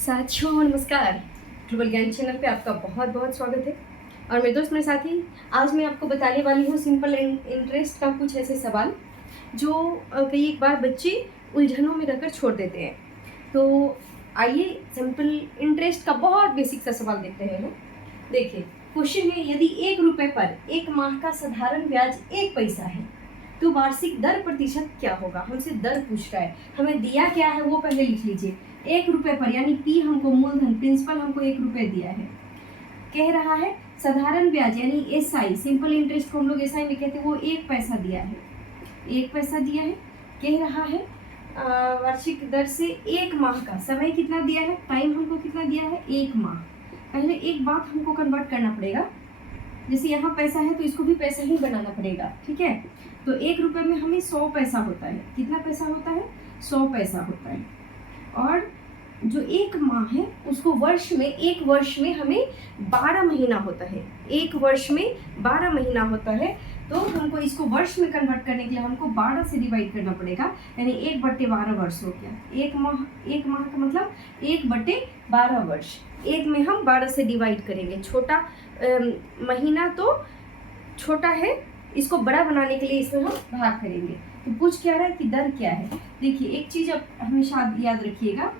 साथियों नमस्कार। ट्रिपल ज्ञान चैनल पे आपका बहुत बहुत स्वागत है। और मेरे दोस्त मेरे साथी, आज मैं आपको बताने वाली हूँ सिंपल इंटरेस्ट का कुछ ऐसे सवाल जो कई एक बार बच्चे उलझनों में रहकर छोड़ देते हैं। तो आइए सिंपल इंटरेस्ट का बहुत बेसिक सा सवाल देखते हैं। देखिए क्वेश्चन में, यदि 1 रुपये पर 1 माह का साधारण ब्याज 1 पैसा है तो वार्षिक दर प्रतिशत क्या होगा। हमसे दर पूछ रहा है, हमें दिया क्या है वो पहले लिख लीजिए। 1 रुपये पर यानी पी हमको मूलधन प्रिंसिपल हमको 1 रुपये दिया है। कह रहा है साधारण ब्याज यानी एसआई, सिंपल इंटरेस्ट को हम लोग एसआई में कहते हैं, वो 1 पैसा दिया है। 1 पैसा दिया है। कह रहा है वार्षिक दर से 1 माह का समय कितना दिया है, टाइम हमको कितना दिया है 1 माह। पहले एक बात हमको कन्वर्ट करना पड़ेगा, जैसे यहाँ पैसा है तो इसको भी पैसा ही बनाना पड़ेगा, ठीक है। तो 1 रुपये में हमें 100 पैसा होता है। कितना पैसा होता है, 100 पैसा होता है। और जो 1 माह है उसको वर्ष में, 1 वर्ष में हमें 12 महीना होता है। 1 वर्ष में 12 महीना होता है। तो हमको इसको वर्ष में कन्वर्ट करने के लिए हमको 12 से डिवाइड करना पड़ेगा, यानी 1/12 वर्ष हो गया। 1 माह का मतलब 1/12 वर्ष। 1 में हम 12 से डिवाइड करेंगे। छोटा महीना तो छोटा है, इसको बड़ा बनाने के लिए इसमें हम भाग करेंगे। तो पूछ क्या रहा है कि दर क्या है। देखिए एक चीज अब हमेशा याद रखिएगा,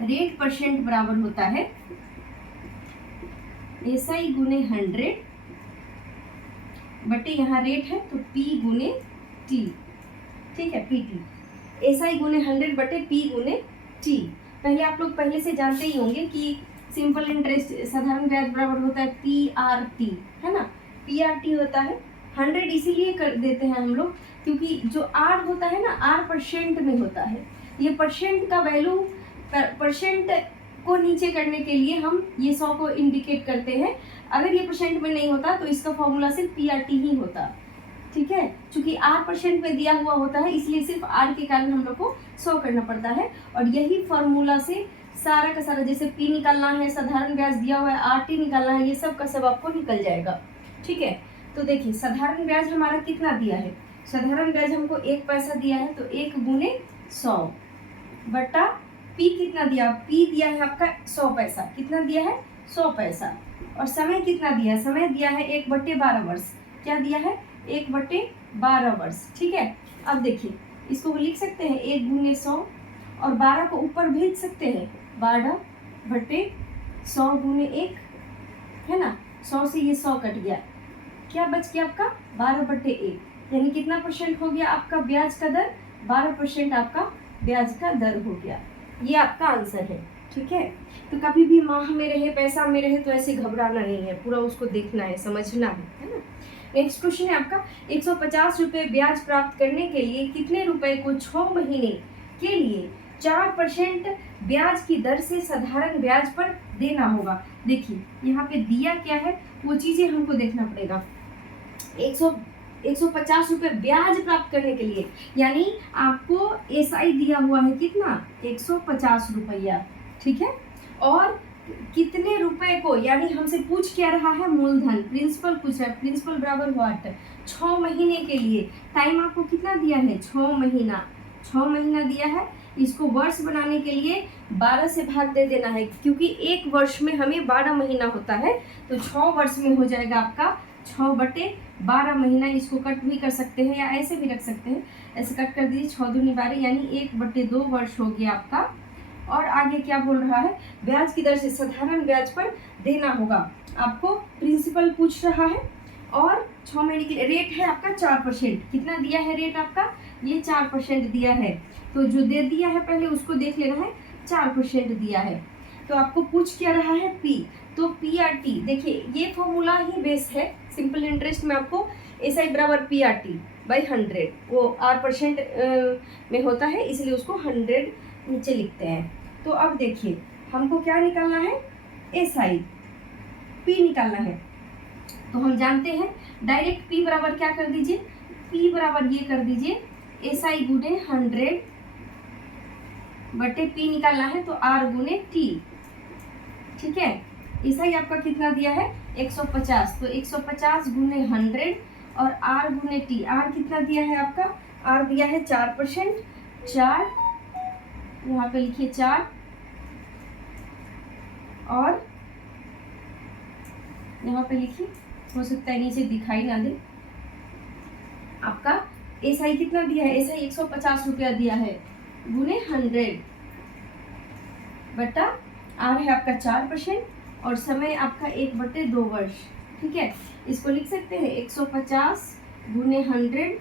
रेट परसेंट बराबर होता है एसआई गुने 100 बटे, यहाँ रेट है तो पी गुने टी, ठीक है, पीटी। एसआई गुने 100 बटे पी गुने टी। पहले आप लोग पहले से जानते ही होंगे कि सिंपल इंटरेस्ट साधारण ब्याज बराबर होता है पीआरटी, है ना। पीआरटी होता है 100, इसीलिए कर देते हैं हम लोग क्योंकि जो आर होता है ना, आर परसेंट में होता है। ये परसेंट का वैल्यू, परसेंट को नीचे करने के लिए हम ये 100 को इंडिकेट करते हैं। अगर ये परसेंट में नहीं होता तो इसका फॉर्मूला सिर्फ पीआरटी ही होता, ठीक है। क्योंकि आर परसेंट में दिया हुआ होता है इसलिए सिर्फ आर के कारण हम लोग को 100 करना पड़ता है। और यही फॉर्मूला से सारा का सारा, जैसे पी निकालना है, साधारण ब्याज दिया हुआ है, आरटी निकालना है, ये सब का सब आपको निकल जाएगा, ठीक है। तो देखिए साधारण ब्याज हमारा कितना दिया है, साधारण ब्याज हमको 1 पैसा दिया है तो 1 गुने 100 बटा पी कितना दिया, पी दिया है आपका 100 पैसा। कितना दिया है 100 पैसा। और समय कितना दिया है, समय दिया है 1/12 वर्ष। क्या दिया है 1/12 वर्ष, ठीक है। अब देखिए इसको लिख सकते हैं 1 गुने 100 और 12 को ऊपर भेज सकते हैं, 12/100 गुने 1, है ना। 100 से ये 100 कट गया, क्या बच गया आपका 12/1, यानी कितना परसेंट हो गया आपका ब्याज का दर, 12% आपका ब्याज का दर हो गया। ये आपका आंसर है, ठीक है। तो कभी भी माह में रहे, पैसा में रहे तो ऐसे घबराना नहीं है, पूरा उसको देखना है, समझना है ना। नेक्स्ट क्वेश्चन है आपका, 150 रुपये ब्याज प्राप्त करने के लिए कितने रुपए को 6 महीने के लिए 4% ब्याज की दर से साधारण ब्याज पर देना होगा। देखिए यहाँ पे दिया क्या है वो चीजें हमको देखना पड़ेगा। 150 रुपये ब्याज प्राप्त करने के लिए, यानी आपको एसआई दिया हुआ है कितना 150 रुपया, ठीक है। और कितने रुपए को, यानी हमसे पूछ क्या रहा है मूलधन, प्रिंसिपल पूछ रहा है। प्रिंसिपल बराबर व्हाट, 6 महीने के लिए। टाइम आपको कितना दिया है 6 महीना, 6 महीना दिया है। इसको वर्ष बनाने के लिए 12 से भाग दे देना है, क्योंकि 1 वर्ष में हमें 12 महीना होता है। तो 6 वर्ष में हो जाएगा आपका 6/12 महीना। इसको कट भी कर सकते हैं या ऐसे भी रख सकते हैं, ऐसे कट कर दीजिए, 6 दूनी 12 यानी 1/2 वर्ष हो गया आपका। और आगे क्या बोल रहा है, ब्याज की दर से साधारण ब्याज पर देना होगा। आपको प्रिंसिपल पूछ रहा है और 6 महीने के लिए रेट है आपका 4%। कितना दिया है रेट आपका, ये 4% दिया है। तो जो दे दिया है पहले उसको देख लेना है, 4% दिया है। तो आपको पूछ क्या रहा है पी, तो पी आर टी। देखिए ये फॉर्मूला ही बेस है सिंपल इंटरेस्ट में, आपको एसआई बराबर पी आर टी बाई 100, वो आर परसेंट में होता है इसलिए उसको 100 नीचे लिखते हैं। तो अब देखिए हमको क्या निकालना है, एसआई, पी निकालना है। तो हम जानते हैं डायरेक्ट पी बराबर क्या कर दीजिए, पी बराबर ये कर दीजिए एसआई गुने 100 बटे पी निकालना है तो आर गुने टी, ठीक है। एसआई आपका कितना दिया है 150, तो 150 गुने 100 और आर गुने टी। आर कितना दिया है आपका, आर दिया है 4%, 4 यहाँ पे लिखिए 4 और यहाँ पे लिखिए, हो सकता है नीचे दिखाई ना दे। आपका एसआई कितना दिया है, एसआई 150 रुपया दिया है गुने 100 बटा आर है आपका 4% और समय आपका 1/2 वर्ष। ठीक है, इसको लिख सकते हैं 150 गुने 100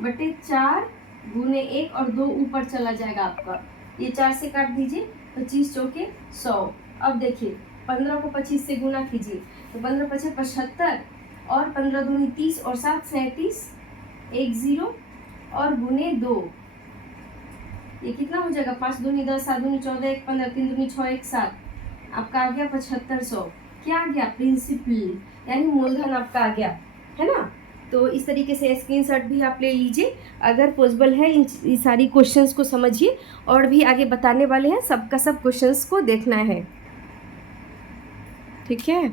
बटे 4 गुने 1 और 2 ऊपर चला जाएगा आपका, ये 4 से काट दीजिए, 25 चौके 100। अब देखिए 15 को 25 से गुना कीजिए तो 15 पचे 75 और 15 दूनी 30 और 7 37 10 और गुने 2, ये कितना हो जाएगा, 5 दूनी 10, 7 दूनी 14, 1 15, 3 दूनी 6, 1 7, आपका आ गया 7500। क्या आ गया, प्रिंसिपल यानी मूलधन आपका आ गया, है ना। तो इस तरीके से स्क्रीनशॉट भी आप ले लीजिए, अगर पॉसिबल है इन सारी क्वेश्चंस को समझिए, और भी आगे बताने वाले हैं, सबका सब क्वेश्चंस को देखना है। ठीक है,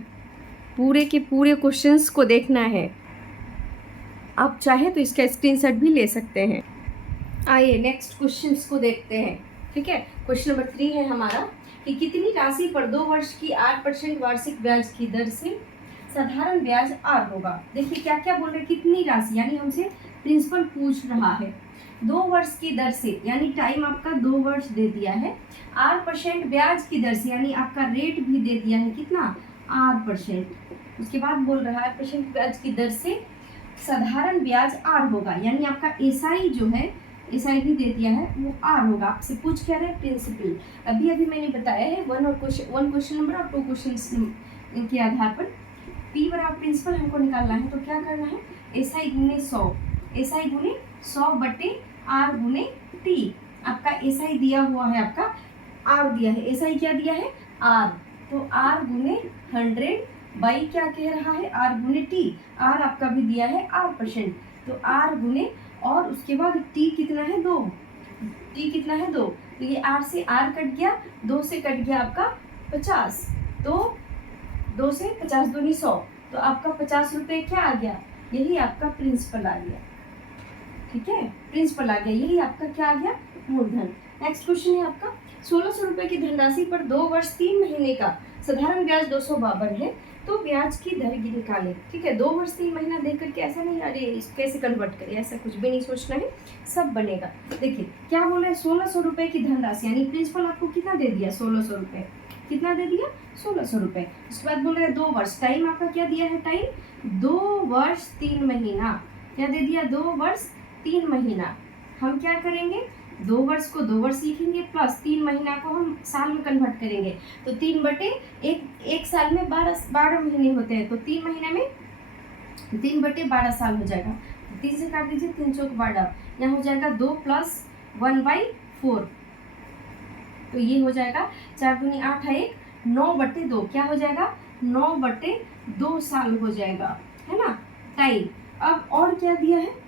पूरे के पूरे क्वेश्चंस को देखना है, आप चाहे तो इसका स्क्रीनशॉट भी ले सकते हैं। आइए नेक्स्ट क्वेश्चंस को देखते हैं। ठीक है, क्वेश्चन नंबर 3 है हमारा कि कितनी राशि पर 2 वर्ष की 8% वार्षिक ब्याज की दर से साधारण ब्याज आर होगा। देखिए क्या क्या बोल रहे हैं, कितनी राशि यानी हमसे प्रिंसिपल पूछ रहा है, 2 वर्ष की दर से यानी टाइम आपका 2 वर्ष दे दिया है, 8% ब्याज की दर से यानी आपका रेट भी दे दिया है कितना 8%, उसके बाद बोल रहा है 8% ब्याज की दर से साधारण ब्याज आर होगा, यानी आपका एसआई जो है, एसआई भी दे दिया है वो आर होगा। आपसे पूछ क्या रहे प्रिंसिपल, अभी मैंने बताया है 1 क्वेश्चन नंबर और 2 क्वेश्चन के आधार पर पी बराबर प्रिंसिपल हमको निकालना है, तो क्या करना है, एसआई गुने 100, एसआई गुने 100 बटे आर गुने टी। आपका एसआई दिया हुआ है, आपका आर दिया है, एसआई क्या दिया है आर, तो आर गुने 100 बाई क्या कह रहा है आर गुने टी, आर आपका भी दिया है 8%, तो आर गुने और उसके बाद टी कितना है 2, टी कितना है 2, तो ये आर से आर कट गया, 2 से कट गया आपका 50, तो 2 से 50 दूनी 100, तो आपका 50 रुपये क्या आ गया, यही आपका प्रिंसिपल आ गया। ठीक है, प्रिंसिपल आ गया, यही आपका क्या आ गया मूलधन। नेक्स्ट क्वेश्चन है आपका 1600 रुपये की धनराशि पर 2 वर्ष 3 महीने का साधारण ब्याज 252 है, तो ब्याज की दर निकालें। ठीक है, 2 वर्ष 3 महीना देख करके ऐसा नहीं अरे इसको कैसे कन्वर्ट करें, ऐसा कुछ भी नहीं सोचना है, सब बनेगा। देखिए क्या बोल रहे हैं, 1600 रुपये की धनराशि यानी प्रिंसिपल आपको कितना दे दिया 1600 रुपये, कितना दे दिया 1600 रुपये। उसके बाद बोल रहे हैं 2 वर्ष, टाइम आपका क्या दिया है, टाइम 2 वर्ष 3 महीना, क्या दे दिया 2 वर्ष 3 महीना। हम क्या करेंगे, 2 वर्ष को 2 वर्ष लिखेंगे प्लस 3 महीना को हम साल में कन्वर्ट करेंगे, तो 3 बटे एक साल में 12 महीने होते हैं, तो 3 महीने में 3 बटे 12 साल हो जाएगा, 3 से काट दीजिए, 3 चौक 12, यहाँ हो जाएगा 2 + 1/4, तो ये हो जाएगा 4 दूनी 8 है 1, 9/2 क्या हो जाएगा 9/2 साल हो जाएगा, है ना टाइम। अब और क्या दिया है,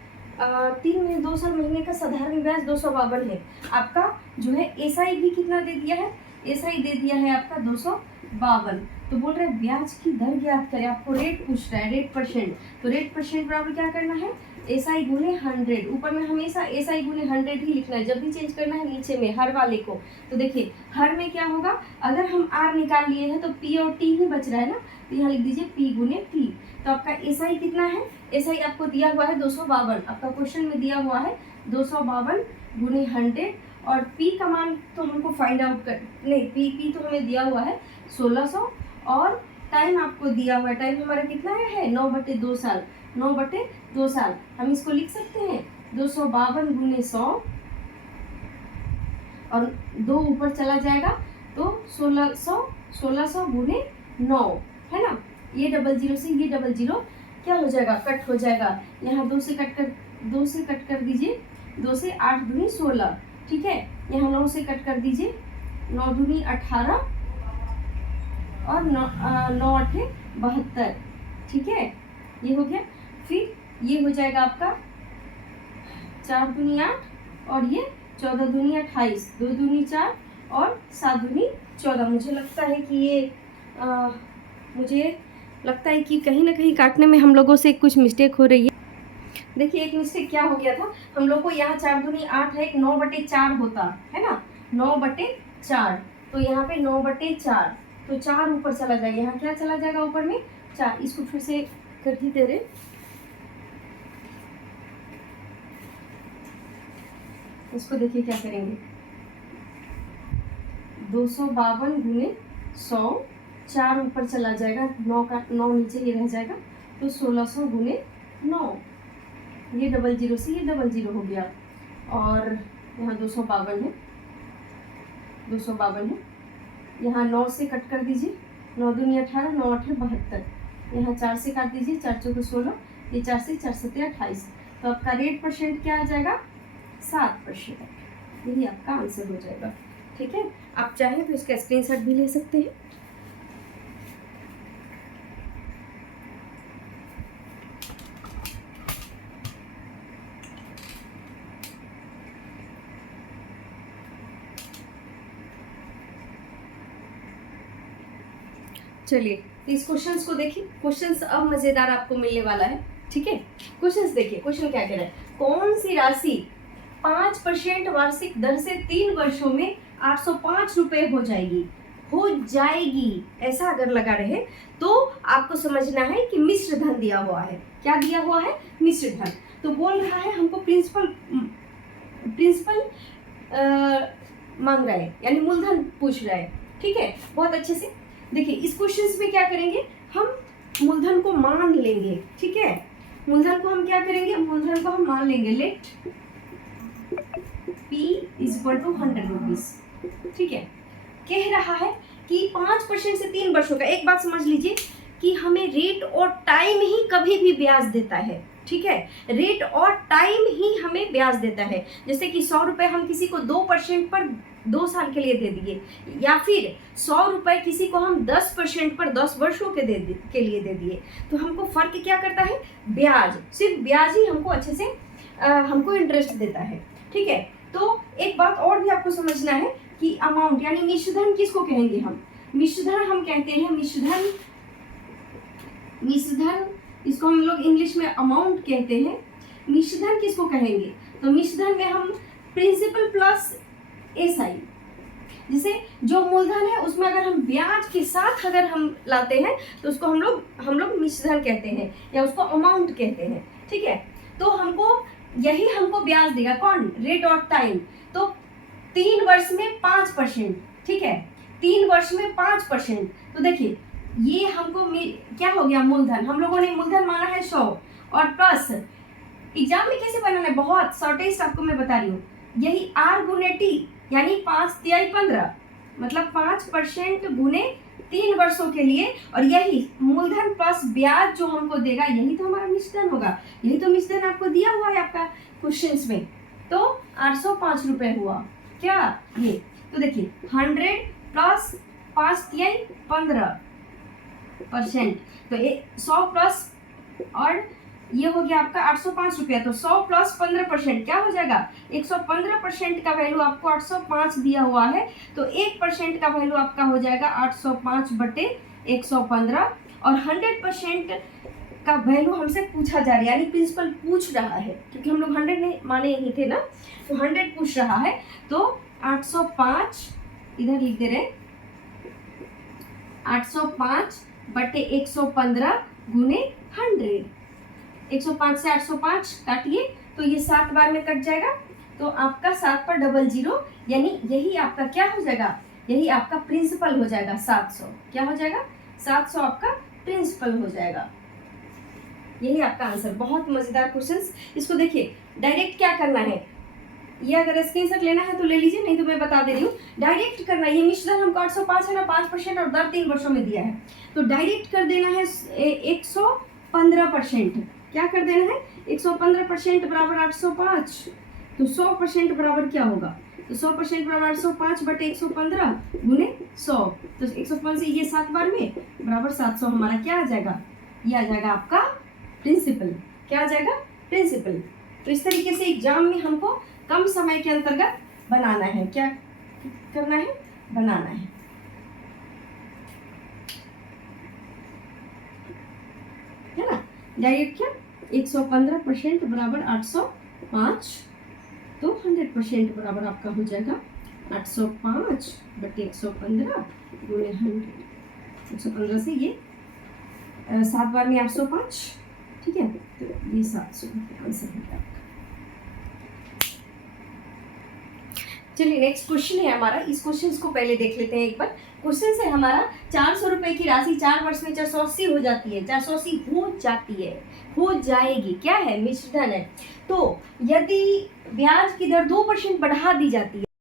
3 महीने 2 साल महीने का साधारण ब्याज 252 है, आपका जो है एसआई भी कितना दे दिया है, एसआई दे दिया है आपका 252, तो बोल रहे हैं ब्याज की दर ज्ञात करें, आपको रेट पूछ रहा है, रेट परसेंट, तो रेट परसेंट बराबर क्या करना है एसआई गुने 100, ऊपर में हमेशा एसआई गुने 100 ही लिखना है, जब भी चेंज करना है नीचे में हर वाले को। तो देखिए हर में क्या होगा, अगर हम आर निकाल लिए हैं तो पी और टी ही बच रहा है ना, तो यहाँ लिख दीजिए पी गुने टी, तो आपका एसआई कितना है, एसआई आपको दिया हुआ है 252, आपका क्वेश्चन में दिया हुआ है 252 गुने 100, और पी का मान तो हमको फाइंड आउट कर नहीं, पी तो हमें दिया हुआ है 1600, और टाइम आपको दिया हुआ है, टाइम हमारा कितना है 9/2 साल, 9/2 साल, हम इसको लिख सकते हैं 252 गुने 100 और 2 ऊपर चला जाएगा, तो 1600 गुने 9, है ना, ये 00 से ये 00 क्या हो जाएगा कट हो जाएगा, यहाँ 2 से कट कर दीजिए, 2 से 8 दूनी 16, ठीक है, यहाँ 9 से कट कर दीजिए, 9 दूनी 18 और 9 8 72, ठीक है, ये हो गया। फिर ये हो जाएगा आपका 4 दूनी 8 और ये 14 दूनी 28, 2 दूनी 4 और 7 दूनी 14। मुझे लगता है कि कहीं ना कहीं काटने में हम लोगों से कुछ मिस्टेक हो रही है। देखिए एक मिस्टेक क्या हो गया था, हम लोग को यहाँ 4 दूनी 8 है, 9/4 होता है ना, 9/4, तो यहाँ पे 9/4, तो 4 ऊपर चला जाएगा। यहाँ क्या चला जाएगा ऊपर में 4। इसको फिर से कर ही दे रहे, इसको देखिए क्या करेंगे, 252 गुने 100, 4 ऊपर चला जाएगा, 9 का 9 नीचे ये रह जाएगा, तो 1600 गुने 9, ये 00 से ये 00 हो गया, और यहाँ 252 है, 252 है। यहाँ 9 से कट कर दीजिए, 9 दूनी 18, 9 8 72, यहाँ 4 से काट दीजिए, 4 चौके 16, ये 4 से 4 7 28, तो आपका रेट परसेंट क्या आ जाएगा 7%। यही आपका आंसर हो जाएगा। ठीक है, आप चाहें तो इसका स्क्रीनशॉट भी ले सकते हैं। चलिए इस क्वेश्चंस को देखिए, क्वेश्चंस अब मजेदार आपको मिलने वाला है। ठीक है, क्वेश्चंस देखिए, क्वेश्चन क्या कह रहा है, कौन सी राशि 5% वार्षिक दर से 3 वर्षों में 805 रुपये हो जाएगी, ऐसा अगर लगा रहे तो आपको समझना है कि मिश्र धन दिया हुआ है। क्या दिया हुआ है, मिश्र धन। तो बोल रहा है हमको प्रिंसिपल मांग रहा है, यानी मूलधन पूछ रहा है। ठीक है, बहुत अच्छे से देखिए, इस क्वेश्चन में क्या करेंगे, हम मूलधन को मान लेंगे। ठीक है, मूलधन को हम क्या करेंगे, मूलधन को हम मान लेंगे, लेट P = 100 रुपीज। ठीक है, कह रहा है कि 5% से 3 वर्षों का। एक बात समझ लीजिए कि हमें रेट और टाइम ही कभी भी ब्याज देता है। ठीक है, रेट और टाइम ही हमें ब्याज देता है। जैसे कि 100 रुपये हम किसी को 2% पर 2 साल के लिए दे दिए, या फिर 100 रुपये किसी को हम 10% पर 10 वर्षों के लिए दे दिए, तो हमको फर्क क्या करता है, ब्याज। सिर्फ ब्याज ही हमको अच्छे से हमको इंटरेस्ट देता है। ठीक है, तो एक बात और भी आपको समझना है कि अमाउंट यानी मिश्रधन किसको कहेंगे हम, मिश्रधन हम कहते हैं, मिश्रधन इसको हम लोग इंग्लिश में अमाउंट कहते हैं। मिश्रधन किसको कहेंगे, तो मिश्रधन में हम प्रिंसिपल प्लस SI, जैसे जो मूलधन है उसमें अगर हम ब्याज के साथ अगर हम लाते हैं तो उसको हम लोग मिश्रधन कहते हैं, या उसको अमाउंट कहते हैं। ठीक है, तो हमको ब्याज देगा कौन, रेट और टाइम। तो 3 वर्ष में 5%। ठीक है, 3 वर्ष में 5%। तो देखिए ये हमको क्या हो गया, मूलधन। हम लोगों ने मूलधन माना है 100, और प्लस एग्जाम में कैसे बनाना है, बहुत शॉर्टेस्ट आपको मैं बता रही हूँ, यही R गुने T यानी 5 तिहाई 15, मतलब 5% गुने 3 वर्षों के लिए, और यही मूलधन प्लस ब्याज जो हमको देगा, यही तो हमारा मिश्रधन होगा। यही तो मिश्रधन आपको दिया हुआ है आपका क्वेश्चंस में। तो 805 रुपये हुआ क्या ये, तो देखिए 100 प्लस 5 तिहाई 15%, तो 100 प्लस, और ये हो गया आपका 805 रुपया। तो 100 प्लस 15% क्या हो जाएगा, 115% का वैल्यू आपको 805 दिया हुआ है, तो 1% का वैल्यू आपका हो जाएगा 805/115, और 100% का वैल्यू हमसे पूछा जा रहा है, यानी प्रिंसिपल पूछ रहा है, क्योंकि हम लोग 100 नहीं माने ही थे ना, तो 100 पूछ रहा है। तो 805 इधर लिख दे रहे, 805/115 गुने 100। 105 से 805 काटिए तो ये 7 बार में कट जाएगा, तो आपका 7 पर 00, यानी यही आपका क्या हो जाएगा, यही आपका प्रिंसिपल हो जाएगा 700। क्या हो जाएगा, 700 आपका प्रिंसिपल हो जाएगा। यही आपका आंसर। बहुत मजेदार क्वेश्चंस। इसको देखिए, डायरेक्ट क्या करना है, ये अगर स्क्रीनशॉट लेना है तो ले लीजिए, नहीं तो मैं बता दे रही हूँ, डायरेक्ट करना है। ये मिश्रधन हमको 805 है ना, 5% और दर 3 वर्षों में दिया है, तो डायरेक्ट कर देना है 115%। क्या कर देना है, 115% बराबर 805, तो 100% बराबर क्या होगा, तो 100% बराबर 805/115 गुने 100, तो 105 से ये 7 बार में बराबर 700, हमारा क्या आ जाएगा, ये आ जाएगा आपका प्रिंसिपल। क्या आ जाएगा, प्रिंसिपल। तो इस तरीके से एग्जाम में हमको कम समय के अंतर्गत बनाना है, क्या करना है, बनाना है ना, डायरेक्ट क्या, 115% बराबर 805, तो 100% बराबर आपका हो जाएगा 805 बटे 115 गुणे 100, 115 से ये 7 बार में 805, ठीक है, तो ये 700 आंसर है आपका। चलिए नेक्स्ट क्वेश्चन है हमारा, इस क्वेश्चन को पहले देख लेते हैं एक बार। क्वेश्चन है हमारा 400 रुपए की राशि 4 वर्ष में 480 हो जाती है, 480 हो जाती है, हो जाएगी, क्या है, मिश्रधन है। तो यदि ब्याज की दर 2% बढ़ा दी जाती है